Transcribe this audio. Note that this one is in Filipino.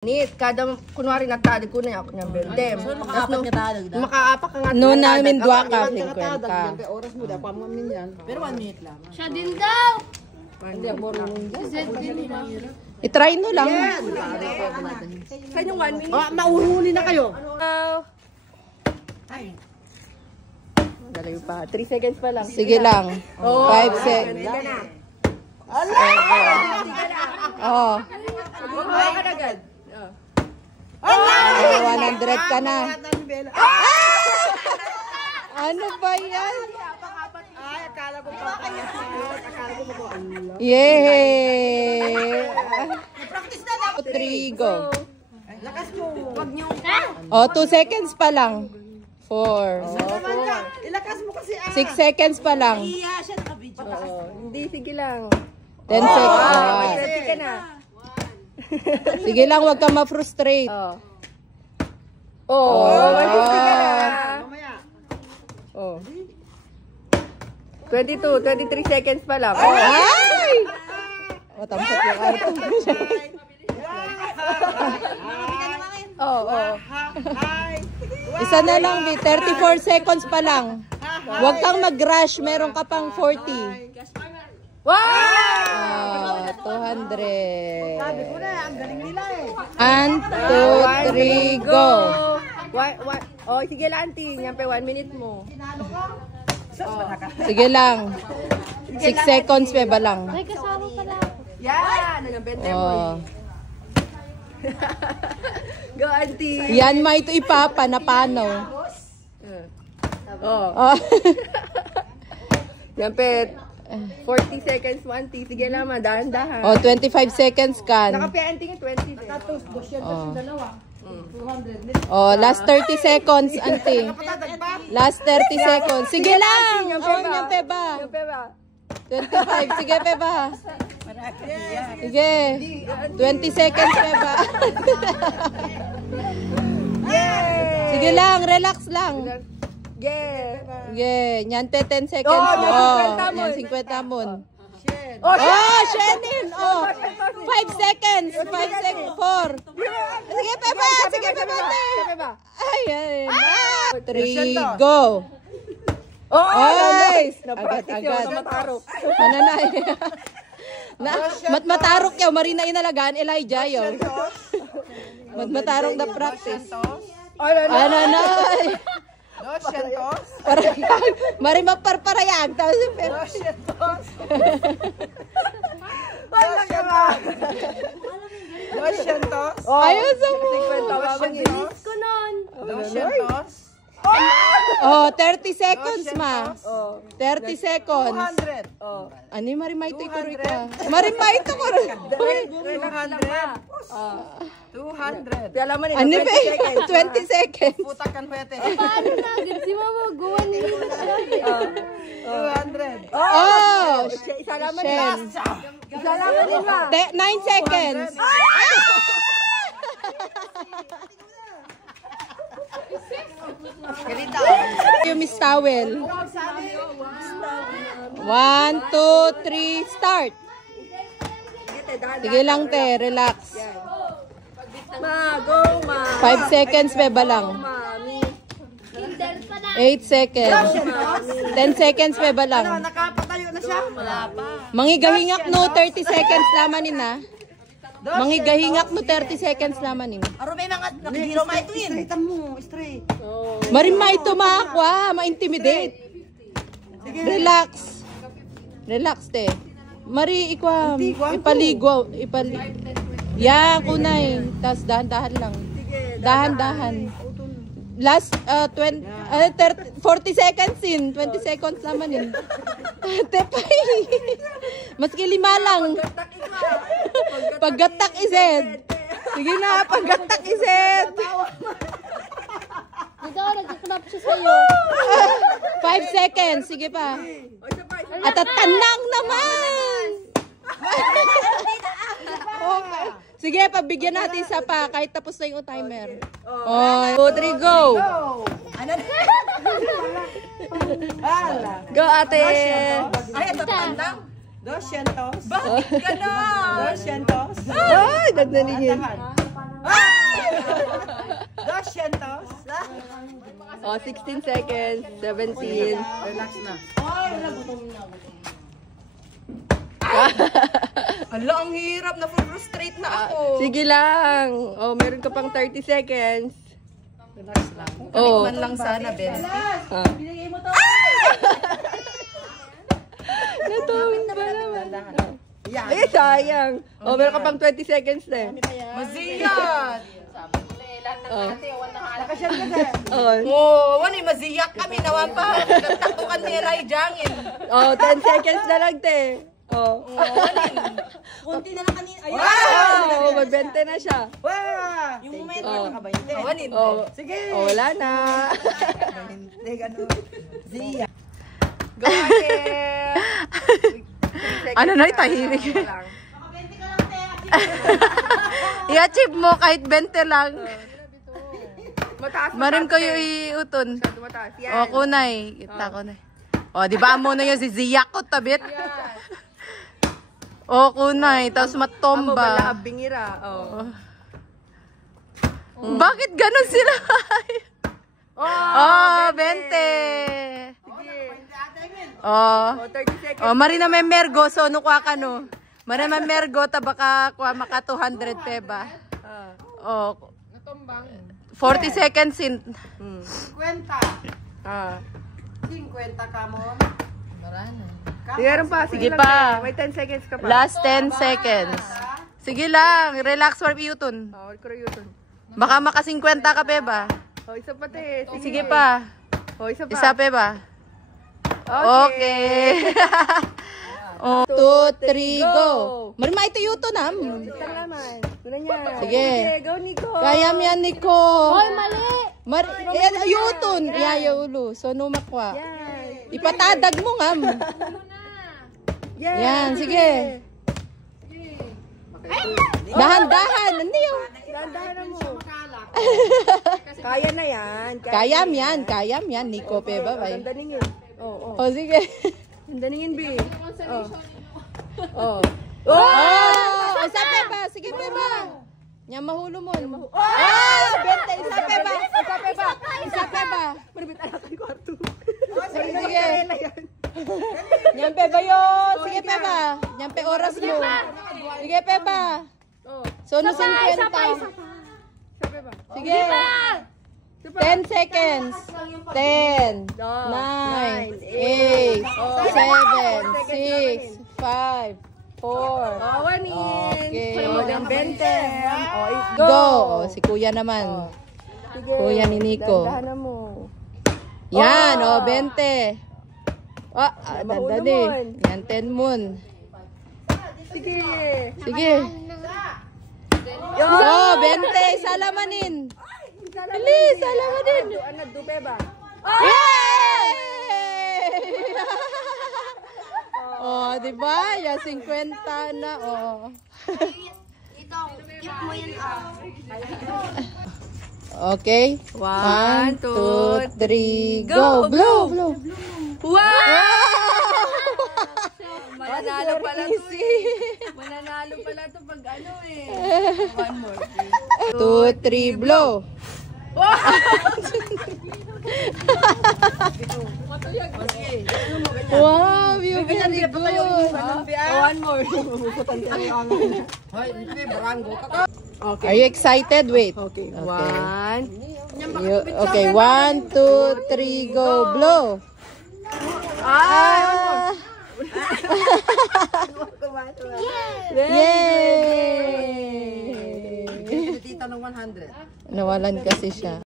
Nit, kada kunwari natali ko na ako niyang berdem. So, makaapat ka talag da? Makaapak ka nga. No namin dua ka, 50. Oras mo, dapat mamin yan. Pero 1 minute lang. Siya din daw! Hindi ako marunong yan. I-try no lang. Sa inyong 1 minute. Mauruli na kayo. Dalayo pa. 3 seconds pa lang. Sige lang. 5 seconds. Oo. Gumawa ka na agad. 100 ka na. Ano ba yan? Ay, akala ko pa. Akala ko pa. Yay! Practice na lang. 3, go. Lakas mo. Wag niyo. Oh, 2 seconds pa lang. 4. Ilakas mo kasi. 6 seconds pa lang. Iya, siya nakabidyo. Hindi, sige lang. 10 seconds. Ready ka na. Sige lang, wag ka ma-frustrate. Mamaya. 22, 23 seconds pa lang. Ay! Matampat yung item. Isa na lang, 34 seconds pa lang. Huwag kang mag-rush, meron ka pang 40. Wow! 200. Sabi ko na, ang galing nila eh. 1, 2, 3, go. Oh, sige lang, auntie. Yan pa 1 minute mo. Sige lang. 6 seconds pa ba lang? Ay, kasama pala. Yan! Ang bente mo. Oh. Go, auntie. Yan ma ito ipapa na paano. Oh. Yan pa 40 seconds mo, auntie. Sige lang, dahan-dahan. Oh, 25 seconds kan. Nakapia, auntie, 20. Oh, last 30 seconds, auntie. Last 30 seconds. Sige lang. Oh, yan pe ba? Yan pa ba? 25. Sige pe ba? Sige. 20 seconds pe ba? Sige lang, relax lang. Yeah! Sige, yan pe 10 seconds. Oh, Oh, yan 50 mon. Oh, Oh, Shenin! Oh, 5 seconds. 5 seconds. 4. Sige, Pepa! Sige, Pepa! Ay, ay. 3, go! Oh, Ay! nice! Na-practice yun sa matarok. Mananay. Matarok yaw. Marina inalagaan. Elijah yaw. Matarok na practice. Ananay! 200. Parayag. Mari maparparayag. Tapos yung Pepa. 200. Ayos mo. 50 Ko nun. 200. Oh, 30 seconds, ma. 30 seconds. 200. Ano yung marimayto ko rin ka? Marimayto ko rin. 200. Kaya alam mo Ano ba? 20 seconds. Putakan pwede. Paano na? Si mama, gawan nila na 200. Oh! Isa naman Shen. Isa naman din ma. 9 seconds. Yung Miss Towel. 1, 2, 3, start. Sige lang, te. Relax. Ma, go ma. 5 seconds, beba lang. Mami. 8 seconds. 10 seconds, beba lang. Nakapatayo na siya. Wala pa. Mangigahingak no, 30 seconds lamanin na. Mangigahingak no, 30 seconds lamanin. Aro may mga nakidiro ma ito yun. Straightan mo, straight. Marimay ito makakwa, ma-intimidate. Relax. Relax, te. Mari, ipaligo. Yan, kunay. Tapos dahan-dahan lang. Dahan-dahan. Last 40 seconds in. 20 seconds naman yun. Tepay. Maski 5 lang. Paggatak iset. Sige na, paggatak iset. Dito ako, nagkaklap siya sa'yo. 5 seconds. Sige pa. At tanang naman. Okay. Sige, pabigyan natin isa pa kahit tapos na yung timer. Oh, 2, 3, go. Go ate. Ay, ito tandang. 200. Bakit ka na? 200. Ay, ganda ninyo. Ah! Oh, 16 seconds. 17. Relax na. Hala, ang hirap. Na-frustrate na ako. Sige lang. Oh, meron ka pang 30 seconds. Relax lang. Oh. Man lang sana, Ben. Ah. Natumba naman. Yan. Ay, sayang. Oh, meron ka pang 20 seconds na. Maziyat! Oh. Nakasyal ka sir. Oh. Oo, wani, maziyak kami. Nawan pa. Nagtakukan ni Ray Jangin. Oh, 10 seconds na lang, te. Oh. Kunti na lang kanina. Ayun. Oh, magbente na siya. Wow! Yung moment. Oh. Nakabainte. Wanin. Oh. Sige. Oh, wala na. Hindi, gano'n. Zia. Go ahead. Ano na, tahimik. I-achieve mo kahit 20 lang. Mataas. Marim kayo iuton. Mataas. Yan. O, kunay. Kita ko na. O, di ba mo na yung si Ziyak ko tabit? O, kunay. Tapos Amo, bala matomba. bingira. Oh. Bakit ganun sila? Oh, 20. Sige. Oh. Oh, 30 seconds. Oh, marina may mergo. So, ano kwa ka no? Marina may mergo. Tabaka kwa maka 200 peba. Ah. Oh. 40 seconds in. 50. Ah. 50 ka mo. Sige, meron pa. Sige, Sige lang, pa. te. May 10 seconds ka pa. Last 10 seconds. Sige lang. Relax for Yuton. Oh, kuruyuton. Baka maka 50 ka peba. Oh, isa pa, te. Sige pa. Oh, isa pa. Isa peba. Okay. Oh, 2, 3, go. Marima ito Yuton ha. Salamat. Una niya. Sige. Go, Nico. Kaya mo yan, Nico. Hoy, mali! Yuton. Iyayo ulo. So, numakwa. Yan. Ipatadag mo nga. Yan, sige. Dahan-dahan. Ano yun? Dandahan mo. Kaya na yan. Kayam yan. Kayam yan. Nico, peba ba? Dandaningin. Oo, oh, O, sige. Dandaningin, B. Oh. Oh. Oh! Isa peba. Sige, peba. Yan, mahulo mo. Oh! 20. Isa peba. Isa peba. Isa peba. Maribit anak kay kwarto. Sige. Yan, peba yun. Sige, peba. Yan, pe oras mo. Sige, peba. Oh. So, no 50. Sabi ba? Sige. 10 seconds. 10, 9, 8, 7, 6, 5, 4. Oh, one in. Okay. Oh, yung 20. Oh, Go. Oh, si kuya naman. Sige. Kuya ni Nico. Dandahan mo. Yan, oh, 20. Ah, Mahulog dandani. mon. Yan, 10 moon. Sige. Sige. Oh, 20. Salamanin. Ali, salamanin. Ano, dupe ba? Yay! Oh, di ba? Yan, 50 na, oh. Ito, keep mo yan Okay. 1, 2, 3, go. Blow, blow. Wow! Mananalo pala to eh. Mananalo pala to pag ano eh. One more. 2, 3, blow. Wow, you very good. One more. Hoy, hindi, barango ka. Are you excited? Wait. Okay. One. Okay, 1, 2, 3, go. Blow. Ah! Yay! Tita ng 100. Nawalan kasi siya.